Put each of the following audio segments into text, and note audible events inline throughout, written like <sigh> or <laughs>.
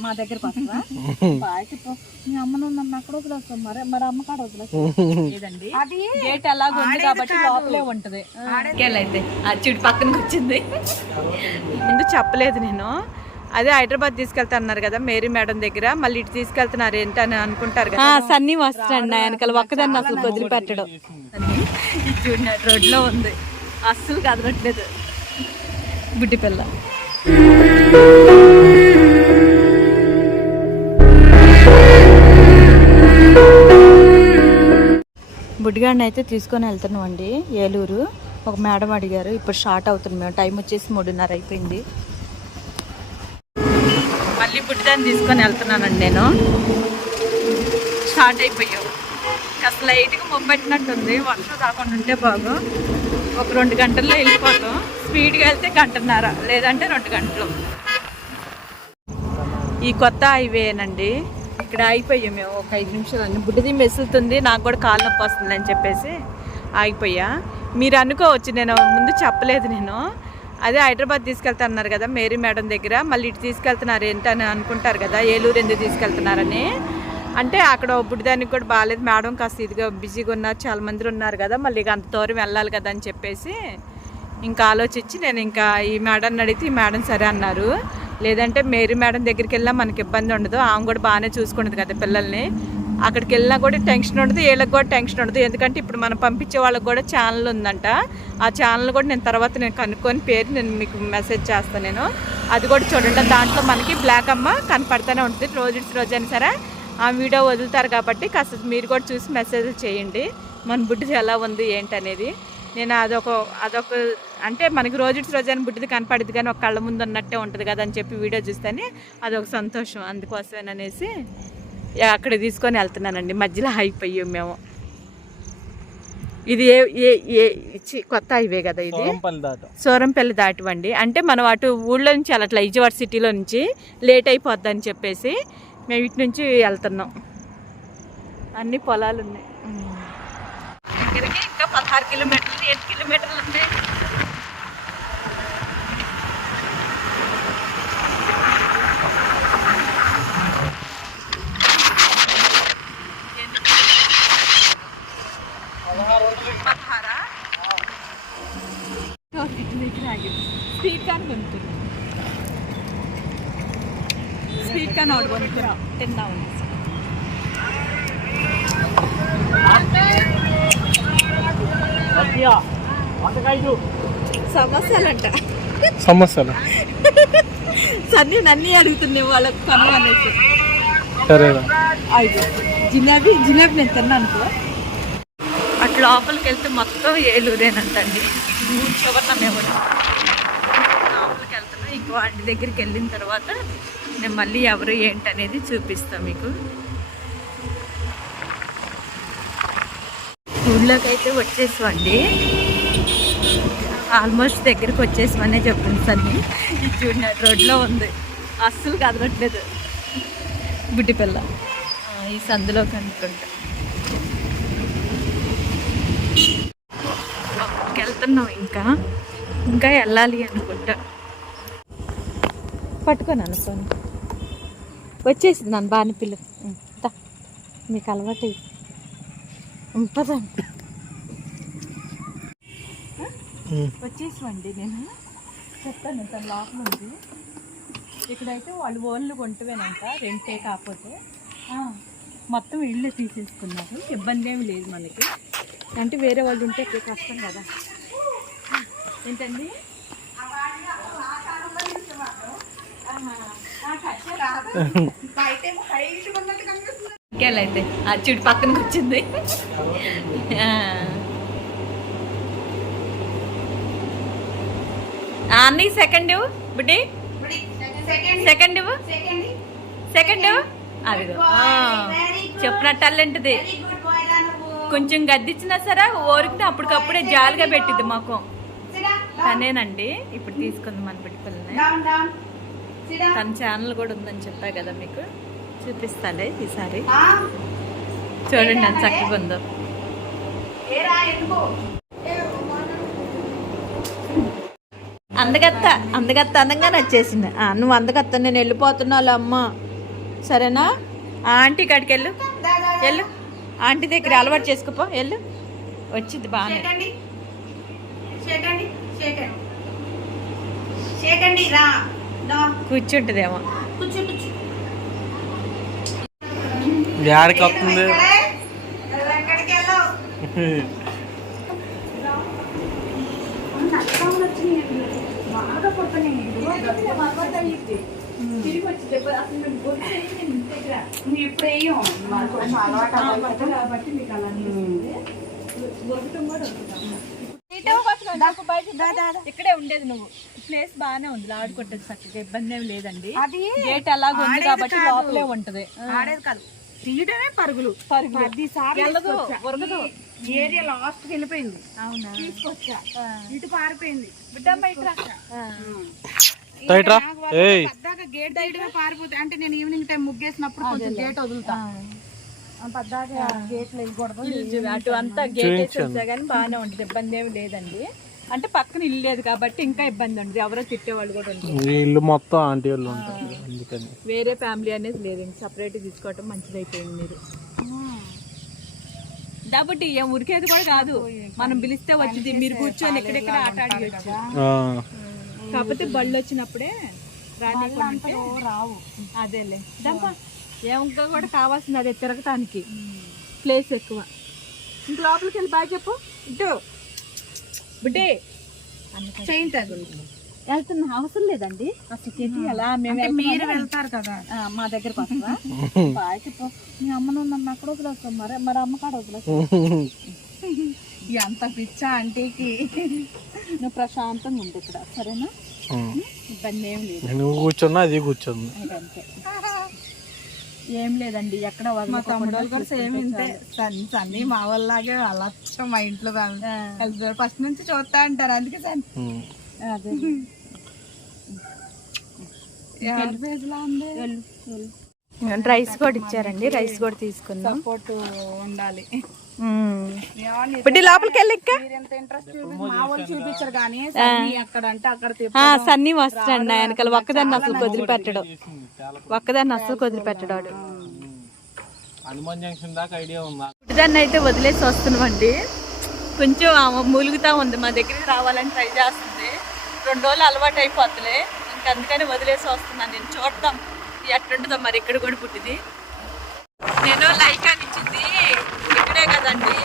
మా దగ్గరకు వస్తావా? <laughs> బాయ్కి పో. మీ అమ్మను నన్ను అక్కడ వదిలేస్తాం మరి మరి అమ్మ కాడ వదిలేస్తాం లేదండి అది గేట్ ఎలాగో ఉంది కాబట్టి లోపలే ఉంటది. అయితే? ఆ చుట్టు పక్కనకి వచ్చింది. ముందు చెప్పలేదు నేను. అదే హైదరాబాద్ తీసుకెళ్తున్నారు కదా మేరీ మేడం దగ్గర. మళ్ళీ ఇటు తీసుకెళ్తున్నారు ఏంటని అనుకుంటారు కదా. సన్నీ వస్తాడు వెనకాల ఒక్కదాన్ని అసలు వదిలిపెట్టడం. చూడండి రోడ్లో ఉంది. అస్సలు కదలట్లేదు బుడ్డి పిల్ల. బుడ్డిగాడిని అయితే తీసుకొని వెళ్తున్నాం అండి ఏలూరు. ఒక మేడం అడిగారు ఇప్పుడు స్టార్ట్ అవుతుంది మేము టైం వచ్చేసి మూడున్నర అయిపోయింది. మళ్ళీ బుడ్డిదాన్ని తీసుకొని వెళ్తున్నానండి నేను. స్టార్ట్ అయిపోయావు అసలు లైట్గా మొబ్బెట్టినట్టుంది వర్షం రాకుండా ఉంటే బాగు. ఒక రెండు గంటల్లో వెళ్ళిపోతాం. స్పీడ్గా వెళ్తే గంటన్నర లేదంటే రెండు గంటలు. ఈ కొత్త హైవేనండి ఇక్కడ అయిపోయాం మేము. ఒక ఐదు నిమిషాలు అన్ని బుడ్డిది మెసులుతుంది నాకు కూడా కాలు నొప్పి వస్తుంది అని చెప్పేసి ఆగిపోయా. మీరు అనుకోవచ్చు నేను ముందు చెప్పలేదు నేను. అదే హైదరాబాద్ తీసుకెళ్తున్నారు కదా మేరీ మేడం దగ్గర. మళ్ళీ ఇటు తీసుకెళ్తున్నారు ఏంటని అనుకుంటారు కదా ఏలూరు ఎందుకు తీసుకెళ్తున్నారని. అంటే అక్కడ బుడ్డిదానికి కూడా బాగాలేదు. మేడం కాస్త ఇదిగా బిజీగా ఉన్నారు చాలా మంది ఉన్నారు కదా మళ్ళీ ఇక అంత దూరం వెళ్ళాలి కదా అని చెప్పేసి ఇంకా ఆలోచించి నేను ఇంకా ఈ మేడం అడిగితే ఈ మేడం సరే అన్నారు. లేదంటే మేరీ మేడం దగ్గరికి వెళ్ళినా మనకి ఇబ్బంది ఉండదు. ఆమె కూడా బాగానే చూసుకుంటుంది కదా పిల్లల్ని. అక్కడికి వెళ్ళినా కూడా టెన్షన్ ఉండదు వీళ్ళకి కూడా టెన్షన్ ఉండదు. ఎందుకంటే ఇప్పుడు మనం పంపించే వాళ్ళకి కూడా ఛానల్ ఉందంట. ఆ ఛానల్ కూడా నేను తర్వాత నేను కనుక్కొని పేరు నేను మీకు మెసేజ్ చేస్తాను నేను. అది కూడా చూడండి. దాంట్లో మనకి బ్లాక్ అమ్మ కనపడుతూనే ఉంటుంది. రోజు రోజు అయినా సరే ఆ వీడియో వదులుతారు కాబట్టి కాస్త మీరు కూడా చూసి మెసేజ్ చేయండి. మన బుడ్డి ఎలా ఉంది ఏంటనేది. నేను అదొక అదొక అంటే మనకి రోజు ఇట్స్ రోజు అని బుడ్డిది కనపడుద్ది కానీ ఒక కళ్ళ ముందు ఉన్నట్టే ఉంటుంది కదా అని చెప్పి వీడియో చూస్తేనే అదొక సంతోషం అందుకోసమేననేసి అక్కడ తీసుకొని వెళ్తున్నానండి. మధ్యలో అయిపోయాం మేము. ఇది ఏ ఏ ఏ కొత్త హైవే కదా ఇది? సోరంపల్లి దాటివండి. అంటే మనం అటు ఊళ్ళో నుంచి అట్లా విజయవాడ సిటీలో నుంచి లేట్ అయిపోద్ది అని చెప్పేసి మేము ఇటు నుంచి వెళ్తున్నాం. అన్ని పొలాలు ఉన్నాయి దగ్గరికి ఇంకా పదహారు కిలోమీటర్లు ఏడు కిలోమీటర్లు ఉన్నాయి. పదహారా? స్పీడ్ కార్ కొనుక్కున్నాం స్పీడ్ కార్ ఒకటి కొనుక్కున్నాం తిన్నాం సమస్యలంట. సమస్యలు. సన్నీ నన్ను అడుగుతున్నాయి వాళ్ళకి కొను అనేసి. సరేనా ఐదు. జిలేబీ జిలేబీ నేను తిన్నాను అనుకో. అటు లోపలికి వెళ్తే మొత్తం ఏలూరేనంటండి. ఊరు చివరిన మేము లోపలికి వెళ్తున్నాం ఇంకో వాటి దగ్గరికి వెళ్ళిన తర్వాత నేను మళ్ళీ ఎవరు ఏంటనేది చూపిస్తాను మీకు. ఊళ్ళోకి అయితే వచ్చేసామండి ఆల్మోస్ట్ దగ్గరికి వచ్చేసామనే చెప్పింది సన్ని. ఇది చూడండి రోడ్లో ఉంది. అస్సలు కదలట్లేదు. బుడ్డి పిల్ల. ఈ సందులో కనుక్కుంటా. వెళ్తున్నాం ఇంకా. ఇంకా వెళ్ళాలి అనుకుంటా. పట్టుకొని అనుకోను వచ్చేసింది నన్ను బాని పిల్ల మీకు అలవాటు పదా. వచ్చేసివండి నేను. చెప్తాను తన లోపల ఉంది. ఇక్కడైతే వాళ్ళు ఓన్లు కొంటవేనంట రెంటే కాకపోతే. ఆ, మొత్తం ఇల్లు తీసేసుకున్నారు. ఇబ్బంది ఏమి లేదు మనకి. అంటే వేరే వాళ్ళు ఉంటే ఎక్కువ కష్టం కదా. ఏంటండి? అయితే? ఆ చుట్టు పక్కనకి వచ్చింది. అన్నీ సెకండ్ బుడ్డి. సెకండ్ సెకండ్ ఇవ్వు. అదిగో. ఆ, చెప్పినట్టు కొంచెం గద్దిచ్చినా సరే ఓరికి అప్పటికప్పుడే జాలిగా పెట్టిద్ది మాకు. తనేనండి. ఇప్పుడు తీసుకుంది మన బిడ్డ పిల్లని తన ఛానల్ కూడా ఉందని చెప్పా కదా మీకు. చూపిస్తాలే ఈసారి. చూడండి ఎంత చక్కగా ఉందో. అందగత్త అందగత్త అందంగా నచ్చేసింది ఆ, నువ్వు అందగత్త నేను వెళ్ళిపోతున్నాను అమ్మ. సరేనా? ఆంటీ కాడికి వెళ్ళు. వెళ్ళు. ఆంటీ దగ్గర అలవాటు చేసుకోపో. వెళ్ళు. వచ్చింది దా. కూర్చుంటుందేమో. యాడికి వస్తుంది? ఇక్కడే ఉండేది నువ్వు. ప్లేస్ బాగానే ఉంది. ఆడుకుంటుంది చక్కగా ఇబ్బంది ఏం లేదండి. అది గేట్ అలాగ ఉంది కాబట్టి. లోపలే ఉంటది. ఆడేది కాదు. తీయడమే పరుగులు. పరుగులు. పది సార్లు ఏరియా లాస్ట్ వెళ్ళిపోయింది. అవునా? తీసుకొచ్చా. ఇటు పారిపోయింది. ఏయ్. పద్దాక గేట్ తీయడమే పారిపోతే అంటే నేను ఈవినింగ్ టైం ముగ్గేసినప్పుడు కొంచెం గేట్ వదులుతా. పద్దాక గేట్లు వెళ్ళకూడదు. అటు అంతా గేట్ వేసి వచ్చా కానీ బాగానే ఉంటుంది. ఇబ్బంది ఏమి లేదండి. అంటే పక్కన ఇల్లు లేదు కాబట్టి ఇంకా ఇబ్బంది ఉండదు ఎవరో తిట్టేవాళ్ళు కూడా ఈ ఇల్లు మొత్తం ఆంటీ వాళ్ళు ఉంటారు. అందుకని. వేరే ఫ్యామిలీ అనేది లేదు. సపరేట్ తీసుకోవటం మంచిదైపోయింది మీరు. కాబట్టి ఏం ఉరికేది కూడా కాదు. మనం పిలిస్తే వచ్చింది. మీరు కూర్చొని ఎక్కడెక్కడ ఆట ఆడియొచ్చు. ఆ, కాకపోతే బళ్ళు వచ్చినప్పుడే రావు. అదేలే. దంప ఏమిగా కూడా కావాల్సింది అదే తిరగటానికి. ప్లేస్ ఎక్కువ. ఇంక లోపలికి వెళ్ళి బాగా చెప్పు. ఇటు. బుడ్డే. వెళ్తున్న అవసరం లేదండి. అసలు అలా మేము మీరు? వెళ్తారు కదా. మా <laughs> బాగా చెప్పు. మీ అమ్మను నన్ను అక్కడ వదిలేస్తాం మరి మరి అమ్మ కాడ వదిలేస్తాం <laughs> ఎంత పిచ్చా ఆంటీకి. నువ్వు ప్రశాంతంగా ఉంది ఇక్కడ. సరేనా. ఇబ్బంది ఏం లేదు. నువ్వు కూర్చున్నా అది కూర్చుంది. అదంతే ఏం లేదండి ఎక్కడ మా తమ్ముడు కూడా సేమ్ ఇంతే సన్- సన్నీ మా వాళ్ళలాగే అలా మా ఇంట్లో వెళ్తారు. ఫస్ట్ నుంచి చూస్తా అంటారు అందుకే సన్. అదే. <laughs> రైస్ కూడా ఇచ్చారండి రైస్ కూడా తీసుకుందాం. సపోర్ట్ ఉండాలి. ఇప్పుడు లోపలికి వెళ్ళి సన్నీ వస్తాడండి ఆయనకల్ ఒక్కదాన్ని అసలు వదిలిపెట్టడు. ఒక్కదాన్ని అసలు వాడు. ఉందా? దాన్ని అయితే వదిలేసి వస్తున్నామండి. కొంచెం మూలుగుతా ఉంది. మా దగ్గరికి రావాలని ట్రై చేస్తుంది. రెండు రోజులు అలవాటు అయిపోతుందిలే ఇంక అందుకని వదిలేసి వస్తున్నాను. నేను చూడతాం ఎట్లుంటుందో మరి ఇక్కడ కూడా పుట్టింది. నేను లైక్ అని ఇచ్చింది కదండి.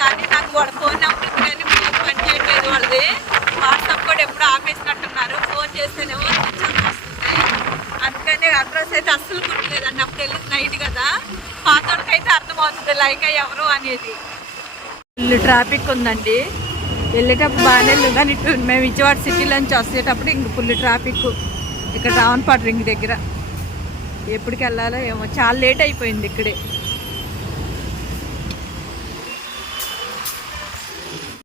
కానీ నాకు వాళ్ళ ఫోన్ నెంబర్ ఇక్కడని మీకు పని చేయట్లేదు వాళ్ళది. వాట్సాప్ కూడా ఎప్పుడు ఆపేసినట్టున్నారు. ఫోన్ చేస్తేనేమో వస్తుంది. అందుకని అడ్రస్ అయితే అస్సలు గుర్తులేదండి. అప్పుడు తెలియదు నైట్ కదా. పాతోడికైతే అర్థమవుతుంది లైక్ ఎవరు అనేది. ఫుల్ ట్రాఫిక్ ఉందండి. వెళ్ళేటప్పుడు బాగానే లేదు కానీ ఇటు మేము విజయవాడ సిటీలోంచి వచ్చేటప్పుడు ఇంక ఫుల్ ట్రాఫిక్ ఇక్కడ రావణపాడు రింగ్ దగ్గర. ఎప్పటికి వెళ్ళాలో ఏమో. చాలా లేట్ అయిపోయింది ఇక్కడే.